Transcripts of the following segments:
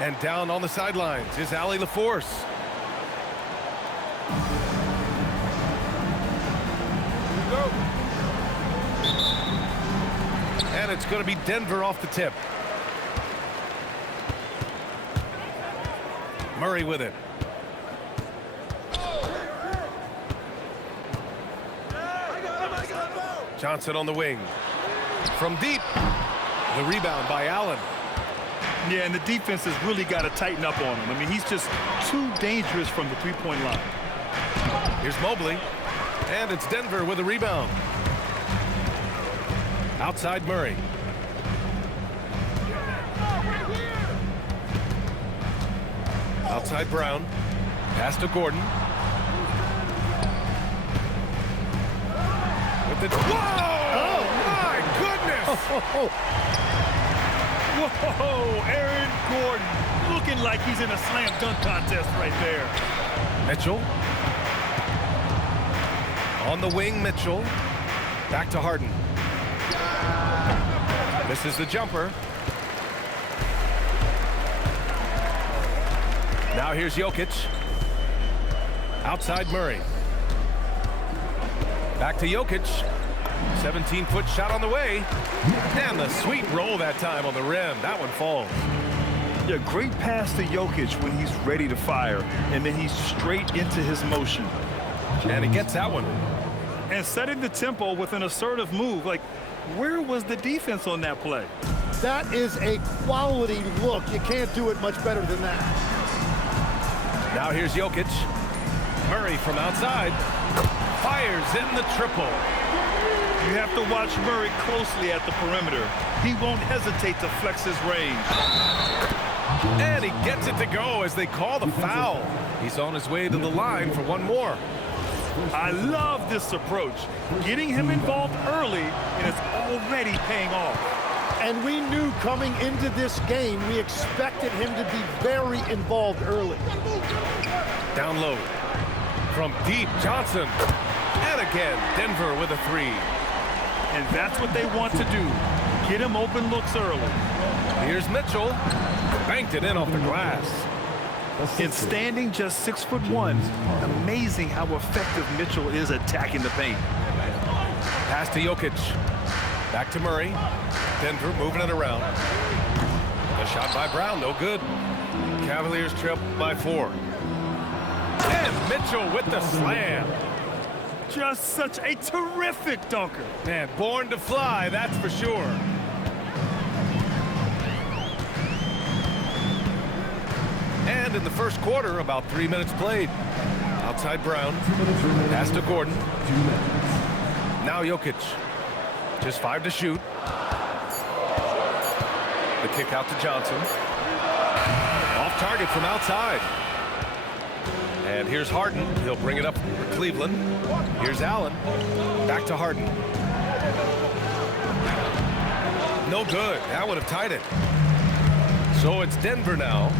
And down on the sidelines is Allie LaForce. And it's going to be Denver off the tip. Murray with it. Johnson on the wing. From deep. The rebound by Allen. Yeah, and the defense has really got to tighten up on him. I mean, he's just too dangerous from the three-point line. Here's Mobley. And it's Denver with a rebound. Outside Murray. Outside Brown. Pass to Gordon. With the... Whoa! Oh, my goodness! Whoa, Aaron Gordon looking like he's in a slam dunk contest right there. Mitchell. On the wing, Mitchell. Back to Harden. This is the jumper. Now here's Jokic. Outside Murray. Back to Jokic. 17-foot shot on the way. And the sweet roll that time on the rim. That one falls. Yeah, great pass to Jokic when he's ready to fire. And then he's straight into his motion. And he gets that one. And setting the tempo with an assertive move. Like, where was the defense on that play? That is a quality look. You can't do it much better than that. Now here's Jokic. Murray from outside. Fires in the triple. You have to watch Murray closely at the perimeter. He won't hesitate to flex his range. And he gets it to go as they call the foul. He's on his way to the line for one more. I love this approach. Getting him involved early, and it's already paying off. And we knew coming into this game, we expected him to be very involved early. Down low. From deep, Johnson. And again, Denver with a three. And that's what they want to do. Get him open looks early. Here's Mitchell. Banked it in off the glass. And standing just 6'1", amazing how effective Mitchell is attacking the paint. Pass to Jokic. Back to Murray. Denver moving it around. A shot by Brown, no good. Cavaliers trail by 4. And Mitchell with the slam. Just such a terrific dunker. Man, born to fly, that's for sure. And in the first quarter, about 3 minutes played. Outside Brown. Pass to Gordon. Now Jokic. Just 5 to shoot. The kick out to Johnson. Off target from outside. And here's Harden. He'll bring it up for Cleveland. Here's Allen. Back to Harden. No good. That would have tied it. So it's Denver now.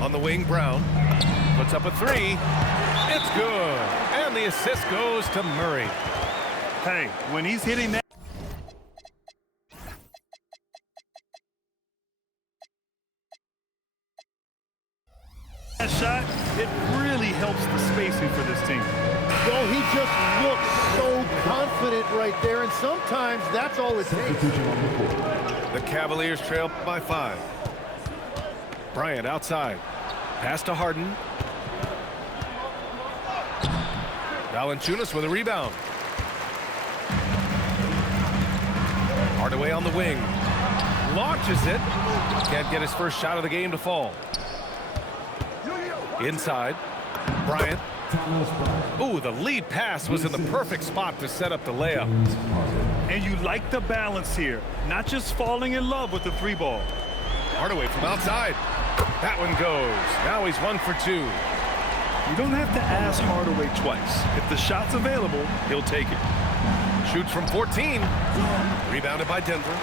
On the wing, Brown. Puts up a three. It's good. And the assist goes to Murray. Hey, when he's hitting that shot, it really helps the spacing for this team. Well, he just looks so confident right there, and sometimes that's all it takes. The Cavaliers trail by 5. Bryant outside. Pass to Harden. Valanciunas with a rebound. Hardaway on the wing. Launches it. Can't get his first shot of the game to fall. Inside. Bryant. Ooh, the lead pass was in the perfect spot to set up the layup. And you like the balance here. Not just falling in love with the three ball. Hardaway from outside. That one goes. Now he's 1 for 2. You don't have to ask Hardaway twice. If the shot's available, he'll take it. Shoots from 14. Rebounded by Denver.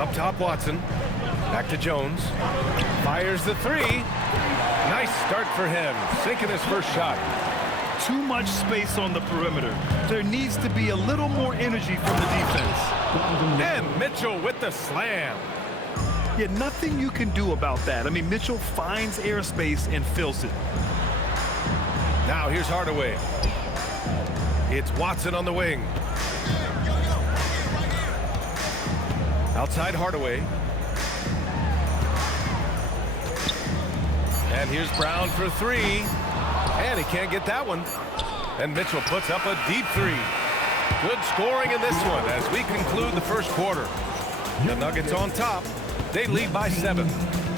Up top, Watson. Back to Jones. Fires the three. Nice start for him. Sinking his first shot. too much space on the perimeter. There needs to be a little more energy from the defense. And Mitchell with the slam. Yeah, nothing you can do about that. I mean, Mitchell finds airspace and fills it. Now here's Hardaway. It's Watson on the wing. Outside Hardaway. And here's Brown for three. And he can't get that one. And Mitchell puts up a deep three. Good scoring in this one as we conclude the first quarter. The Nuggets on top. They lead by 7.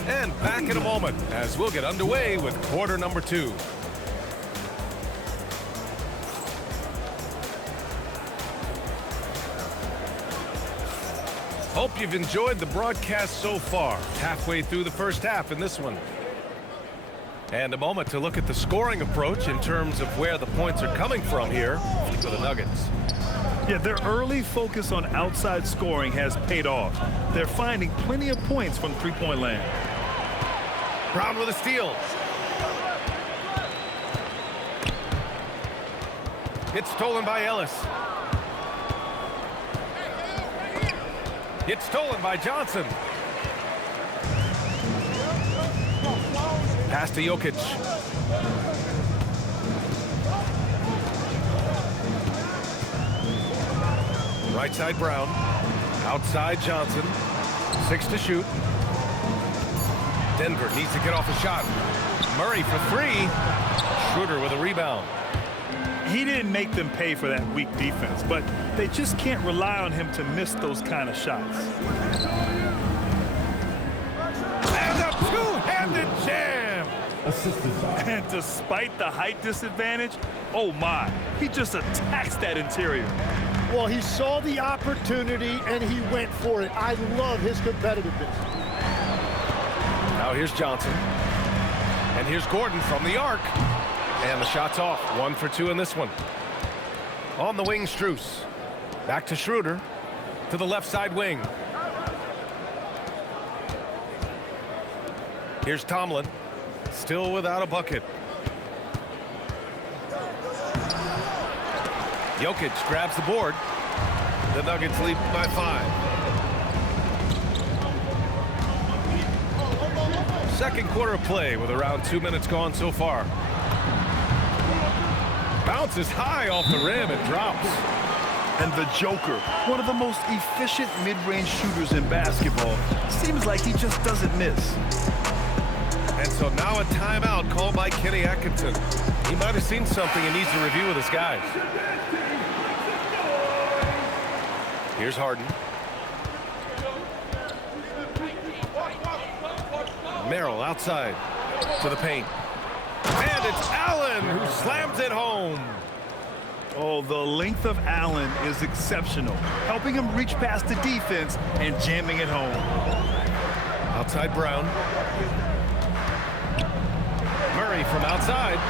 And back in a moment as we'll get underway with quarter number 2. Hope you've enjoyed the broadcast so far. Halfway through the first half in this one. And a moment to look at the scoring approach in terms of where the points are coming from here for the Nuggets. Yeah, their early focus on outside scoring has paid off. They're finding plenty of points from three-point land. Brown with a steal. It's stolen by Ellis. It's stolen by Johnson. Pass to Jokic. Right side Brown. Outside Johnson. 6 to shoot. Denver needs to get off a shot. Murray for 3. Schroeder with a rebound. He didn't make them pay for that weak defense, but they just can't rely on him to miss those kind of shots. And a two-handed jam. And despite the height disadvantage, oh my, he just attacks that interior. Well, he saw the opportunity and he went for it. I love his competitiveness. Now here's Johnson. And here's Gordon from the arc. And the shot's off. 1 for 2 in this one. On the wing, Strus. Back to Schroeder. To the left side wing. Here's Tomlin. Still without a bucket. Jokic grabs the board. The Nuggets lead by 5. Second quarter of play with around 2 minutes gone so far. Bounces high off the rim and drops. And the Joker, one of the most efficient mid-range shooters in basketball, seems like he just doesn't miss. And so now a timeout called by Kenny Atkinson. He might have seen something and needs to review with his guys. Here's Harden. Merrill outside to the paint. And it's Allen who slams it home. Oh, the length of Allen is exceptional, helping him reach past the defense and jamming it home. Outside Brown. Murray from outside.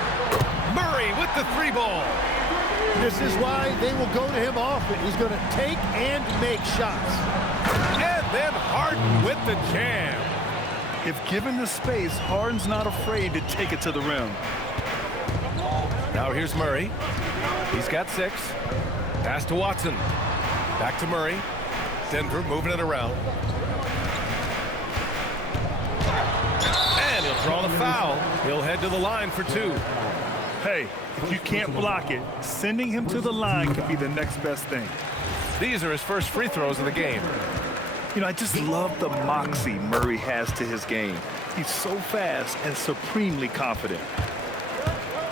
Murray with the 3-ball. This is why they will go to him often. He's going to take and make shots. And then Harden with the jam. If given the space, Harden's not afraid to take it to the rim. Now here's Murray. He's got 6. Pass to Watson. Back to Murray. Denver moving it around. And he'll draw the foul. He'll head to the line for 2. Hey, if you can't block it, sending him to the line could be the next best thing. These are his first free throws of the game. You know, I just love the moxie Murray has to his game. He's so fast and supremely confident.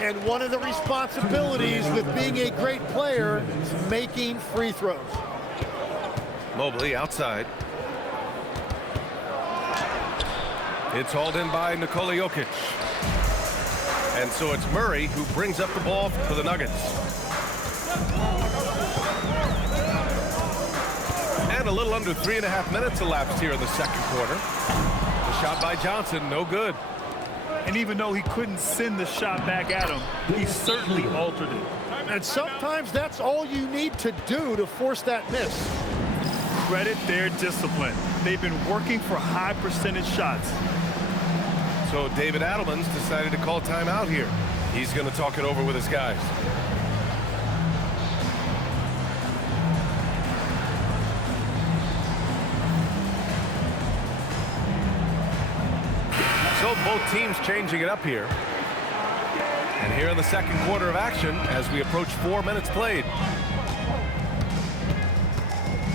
And one of the responsibilities with being a great player is making free throws. Mobley outside. It's hauled in by Nikola Jokic. And so it's Murray who brings up the ball for the Nuggets. And a little under 3.5 minutes elapsed here in the second quarter. The shot by Johnson, no good. And even though he couldn't send the shot back at him, he certainly altered it. And sometimes that's all you need to do to force that miss. Credit their discipline. They've been working for high percentage shots. So David Adelman's decided to call timeout here. He's going to talk it over with his guys. So both teams changing it up here. And here in the second quarter of action as we approach 4 minutes played.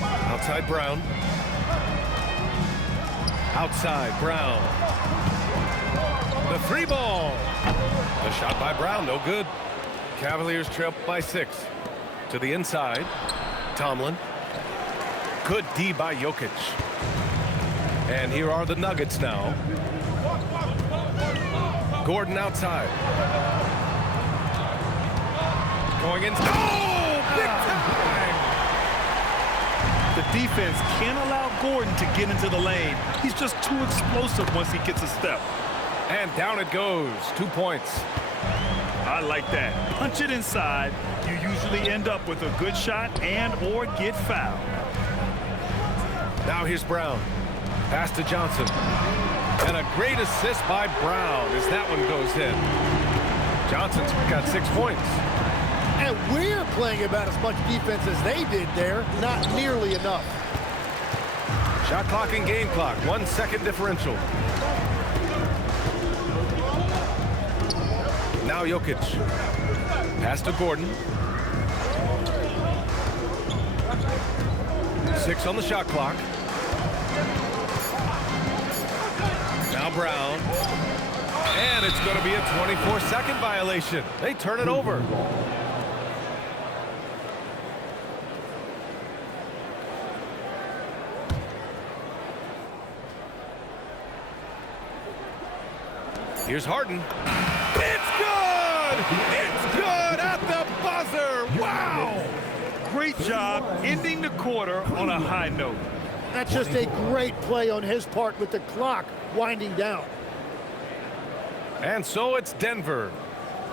Outside Brown. Outside Brown. The three ball. The shot by Brown, no good. Cavaliers trail by 6. To the inside. Tomlin. Good D by Jokic. And here are the Nuggets now. Gordon outside. Going in. Oh, big time! The defense can't allow Gordon to get into the lane. He's just too explosive once he gets a step. And down it goes. 2 points. I like that. Punch it inside. You usually end up with a good shot and or get fouled. Now here's Brown. Pass to Johnson. And a great assist by Brown as that one goes in. Johnson's got 6 points. And we're playing about as much defense as they did there. Not nearly enough. Shot clock and game clock. 1 second differential. Now Jokic. Pass to Gordon. 6 on the shot clock. Now Brown. And it's going to be a 24-second violation. They turn it over. Here's Harden. It's good! It's good at the buzzer! Wow! Great job ending the quarter on a high note. That's just a great play on his part with the clock winding down. And so it's Denver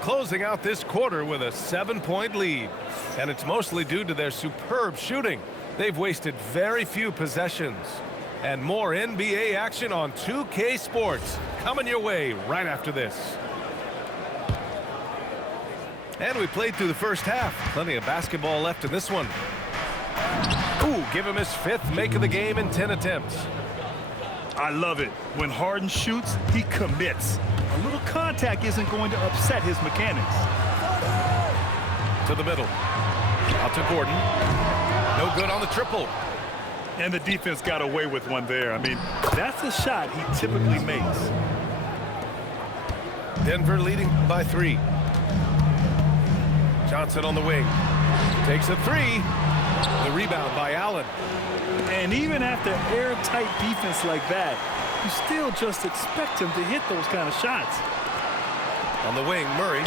closing out this quarter with a 7-point lead. And it's mostly due to their superb shooting. They've wasted very few possessions. And more NBA action on 2K Sports coming your way right after this. And we played through the first half. Plenty of basketball left in this one. Ooh, give him his 5th make of the game in 10 attempts. I love it. When Harden shoots, he commits. A little contact isn't going to upset his mechanics. To the middle. Out to Gordon. No good on the triple. And the defense got away with one there. I mean, that's a shot he typically makes. Denver leading by 3. Johnson on the wing. Takes a 3. The rebound by Allen. And even after airtight defense like that, you still just expect him to hit those kind of shots. On the wing, Murray.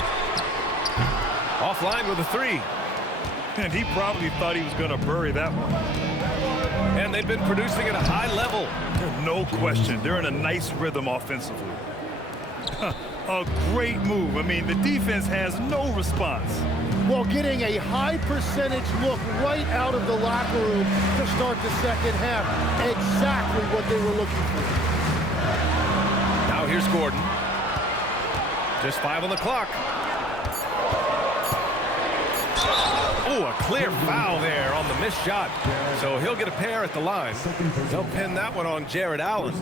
Offline with a 3. And he probably thought he was going to bury that one. And they've been producing at a high level. No question. They're in a nice rhythm offensively. A great move. I mean, the defense has no response. Well, getting a high percentage look right out of the locker room to start the second half. Exactly what they were looking for. Now here's Gordon. Just 5 on the clock. Oh, a clear foul there on the missed shot. So he'll get a pair at the line. They'll pin that one on Jared Allen.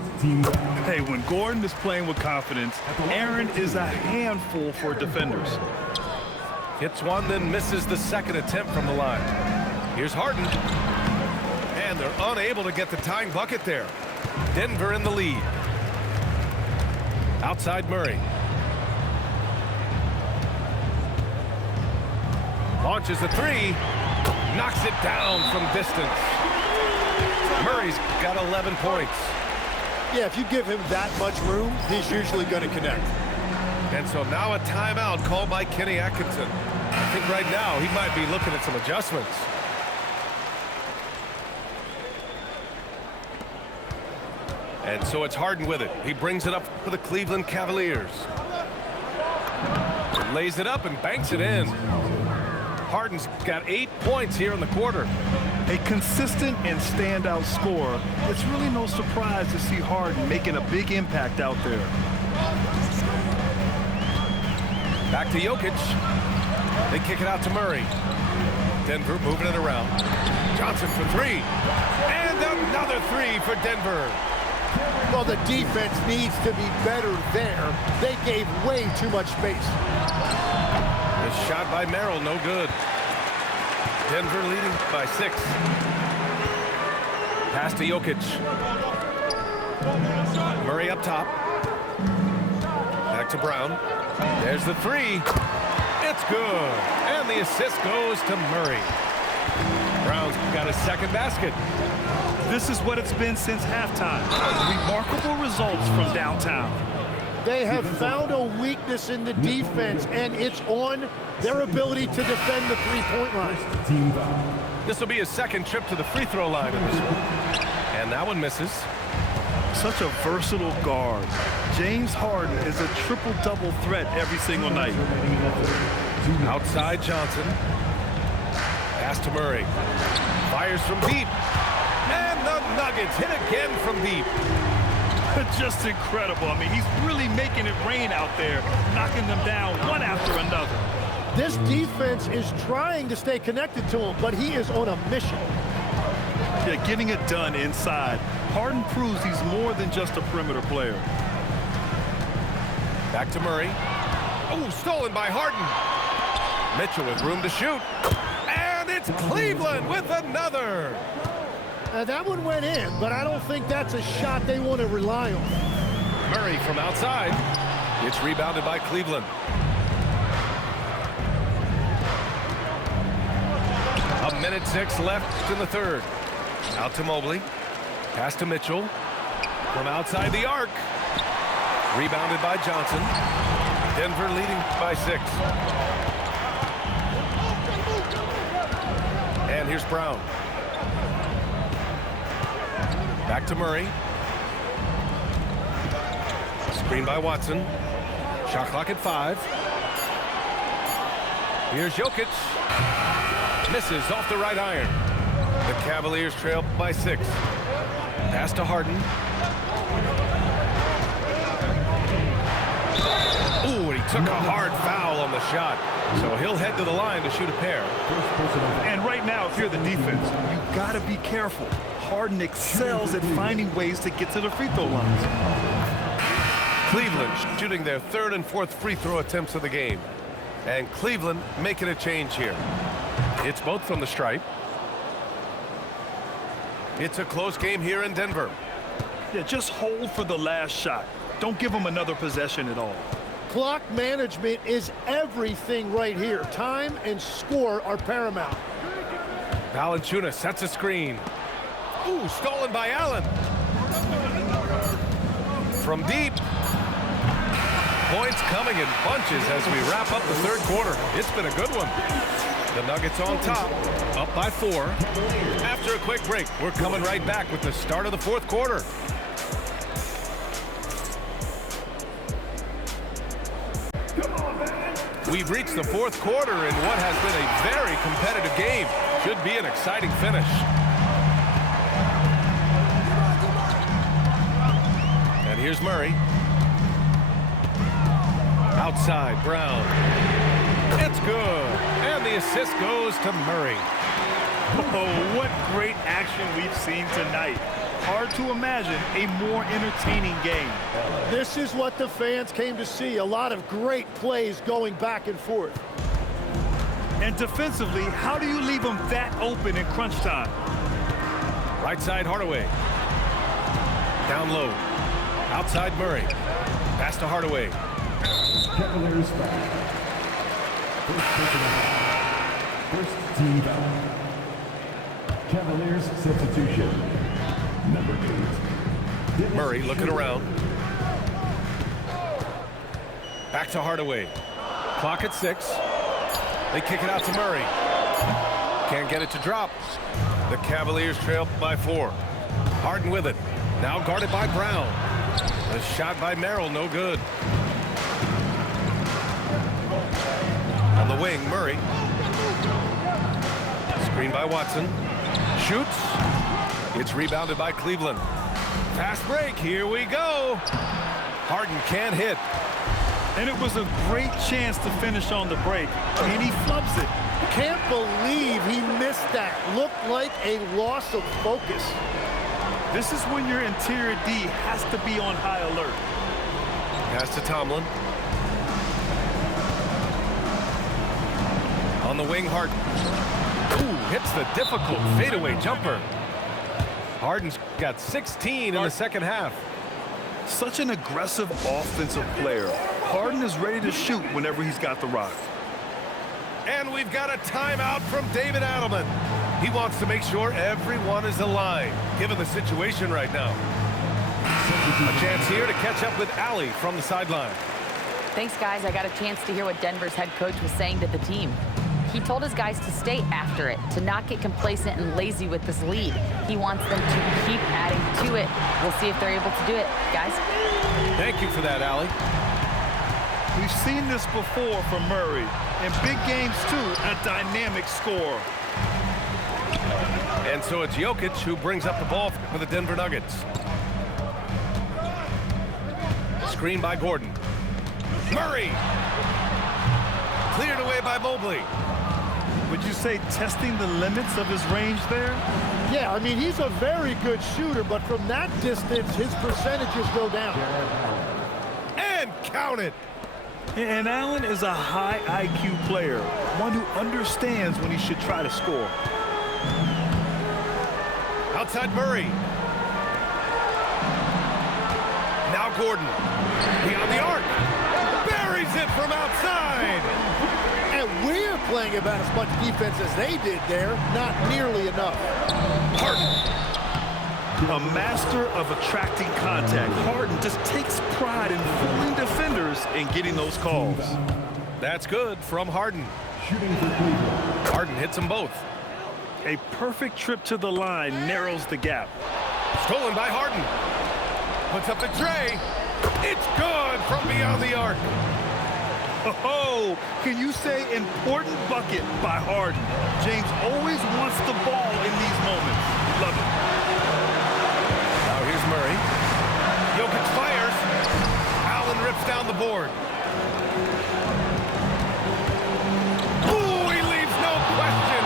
Hey, when Gordon is playing with confidence, Aaron is a handful for defenders. Hits one, then misses the second attempt from the line. Here's Harden. And they're unable to get the tying bucket there. Denver in the lead. Outside Murray. Launches a 3. Knocks it down from distance. Murray's got 11 points. Yeah, if you give him that much room, he's usually going to connect. And so now a timeout called by Kenny Atkinson. I think right now he might be looking at some adjustments. And so it's Harden with it. He brings it up for the Cleveland Cavaliers. Lays it up and banks it in. Harden's got 8 points here in the quarter. A consistent and standout scorer. It's really no surprise to see Harden making a big impact out there. Back to Jokic. They kick it out to Murray. Denver moving it around. Johnson for three. And another three for Denver. Well, the defense needs to be better there. They gave way too much space. The shot by Merrill, no good. Denver leading by 6. Pass to Jokic. Murray up top. Back to Brown. There's the three. It's good. And the assist goes to Murray. Brown's got his second basket. This is what it's been since halftime. Remarkable results from downtown. They have found a weakness in the defense, and it's on their ability to defend the three-point line. This will be his second trip to the free throw line in this one. And that one misses. Such a versatile guard. James Harden is a triple-double threat every single night. Outside Johnson. Pass to Murray. Fires from deep. And the Nuggets hit again from deep. Just incredible. I mean, he's really making it rain out there, knocking them down one after another. This defense is trying to stay connected to him, but he is on a mission. Yeah, getting it done inside. Harden proves he's more than just a perimeter player. Back to Murray. Oh, stolen by Harden. Mitchell with room to shoot. And it's Cleveland with another. That one went in, but I don't think that's a shot they want to rely on. Murray from outside. It's rebounded by Cleveland. A minute 6 left in the third. Out to Mobley. Pass to Mitchell. From outside the arc. Rebounded by Johnson. Denver leading by 6. And here's Brown. Back to Murray. Screen by Watson. Shot clock at 5. Here's Jokic. Misses off the right iron. The Cavaliers trail by 6. Pass to Harden. Ooh, and he took a hard foul on the shot. So he'll head to the line to shoot a pair. And right now, if you're the defense, you got to be careful. Harden excels at finding ways to get to the free throw lines. Cleveland shooting their third and fourth free throw attempts of the game. And Cleveland making a change here. It's both from the stripe. It's a close game here in Denver. Yeah, just hold for the last shot. Don't give them another possession at all. Clock management is everything right here. Time and score are paramount. Valanciunas sets a screen. Ooh, stolen by Allen. From deep. Points coming in bunches as we wrap up the third quarter. It's been a good one. The Nuggets on top, up by 4. After a quick break, we're coming right back with the start of the fourth quarter. We've reached the fourth quarter in what has been a very competitive game. Should be an exciting finish. And here's Murray. Outside, Brown. It's good. And the assist goes to Murray. Oh, what great action we've seen tonight. Hard to imagine a more entertaining game. This is what the fans came to see. A lot of great plays going back and forth. And defensively, how do you leave them that open in crunch time? Right side, Hardaway. Down low. Outside, Murray. Pass to Hardaway. Cavaliers foul. First team foul. Cavaliers substitution. Number 8. Murray looking around. Back to Hardaway. Clock at 6. They kick it out to Murray. Can't get it to drop. The Cavaliers trail by 4. Harden with it. Now guarded by Brown. A shot by Merrill, no good. On the wing, Murray. Screen by Watson. Shoots. It's rebounded by Cleveland. Fast break, here we go. Harden can't hit. And it was a great chance to finish on the break, and he flubs it. Can't believe he missed that. Looked like a loss of focus. This is when your interior D has to be on high alert. Pass to Tomlin. On the wing, Harden. Ooh, hits the difficult fadeaway jumper. Harden's got 16 in the second half. Such an aggressive offensive player. Harden is ready to shoot whenever he's got the rock. And we've got a timeout from David Adelman. He wants to make sure everyone is aligned, given the situation right now. A chance here to catch up with Allie from the sideline. Thanks, guys. I got a chance to hear what Denver's head coach was saying to the team. He told his guys to stay after it, to not get complacent and lazy with this lead. He wants them to keep adding to it. We'll see if they're able to do it, guys. Thank you for that, Allie. We've seen this before from Murray. In big games, too, a dynamic score. And so it's Jokic who brings up the ball for the Denver Nuggets. Screen by Gordon. Murray! Cleared away by Mobley. Would you say testing the limits of his range there? Yeah, I mean, he's a very good shooter, but from that distance, his percentages go down. And count it! And Allen is a high IQ player, one who understands when he should try to score. Outside Murray. Now Gordon. Beyond the arc. Buries it from outside. And we're playing about as much defense as they did there. Not nearly enough. Harden. A master of attracting contact. Harden just takes pride in fooling defenders and getting those calls. That's good from Harden. Shooting for Cleveland. Harden hits them both. A perfect trip to the line narrows the gap. Stolen by Harden. Puts up the tray. It's good from beyond the arc. Oh, can you say important bucket by Harden? James always wants the ball in these moments. Love it. Now here's Murray. Jokic fires. Allen rips down the board. Ooh, he leaves no question.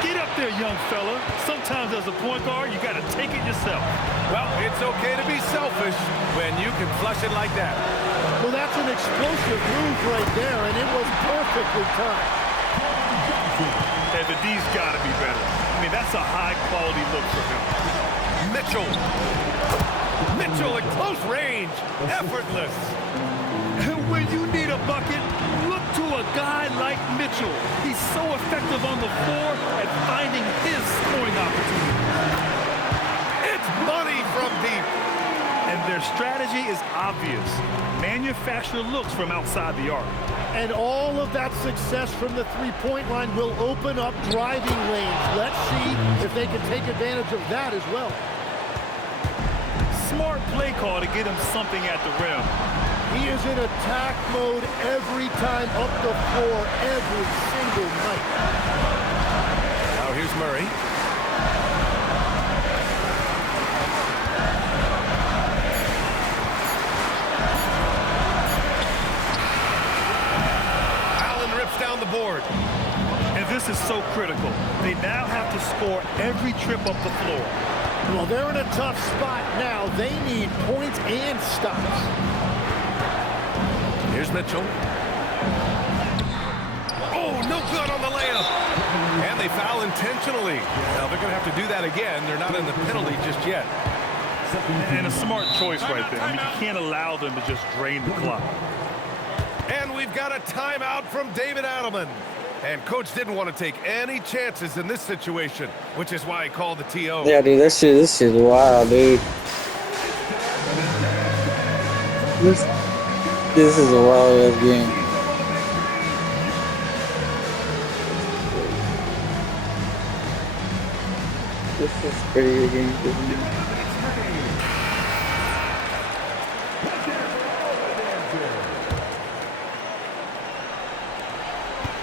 Get up there, young fella. Sometimes as a point guard, you got to take it yourself. Well, it's okay to be selfish when you can flush it like that. Well, that's an explosive move right there, and it was perfectly timed. And the D's got to be better. I mean, that's a high-quality look for him. Mitchell. Mitchell at close range. Effortless. When you need a bucket, look to a guy like Mitchell. He's so effective on the floor at finding his scoring opportunity. It's money from deep. And their strategy is obvious. Manufacture looks from outside the arc. And all of that success from the three-point line will open up driving lanes. Let's see if they can take advantage of that as well. Smart play call to get him something at the rim. He is in attack mode every time up the floor, every single night. Now here's Murray. Allen rips down the board. And this is so critical. They now have to score every trip up the floor. Well, they're in a tough spot now. They need points and stops. Here's Mitchell. Oh, no good on the layup. And they foul intentionally. Now, they're going to have to do that again. They're not in the penalty just yet. And a smart choice right there. I mean, you can't allow them to just drain the clock. And we've got a timeout from David Adelman. And Coach didn't want to take any chances in this situation, which is why he called the TO. Yeah, dude, this shit wild, dude. This is a wild ass game. This is pretty good game for me.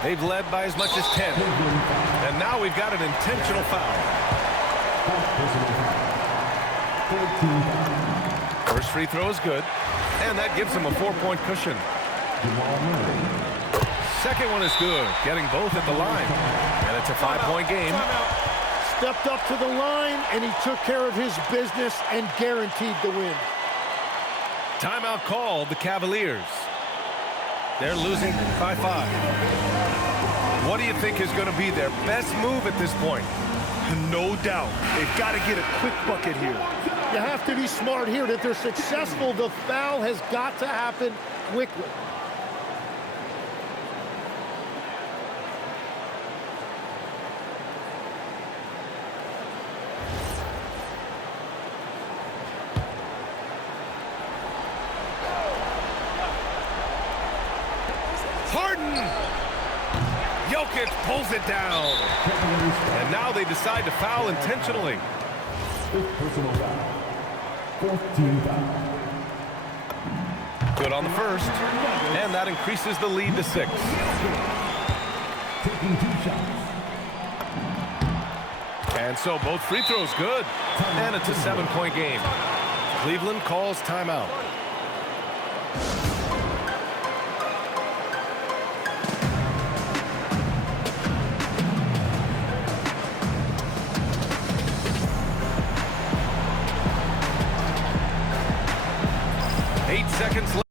They've led by as much as 10. And now we've got an intentional foul. First free throw is good, and that gives him a 4-point cushion. Second one is good, getting both at the line. And it's a 5-point game. Stepped up to the line, and he took care of his business and guaranteed the win. Timeout called the Cavaliers. They're losing by 5. What do you think is going to be their best move at this point? No doubt. They've got to get a quick bucket here. You have to be smart here. If they're successful, the foul has got to happen quickly. Harden! Jokic pulls it down. And now they decide to foul intentionally. Fifth personal foul. Fourth team foul. Good on the first. And that increases the lead to 6. Taking 2 shots. And so both free throws good. And it's a 7-point game. Cleveland calls timeout. Seconds left.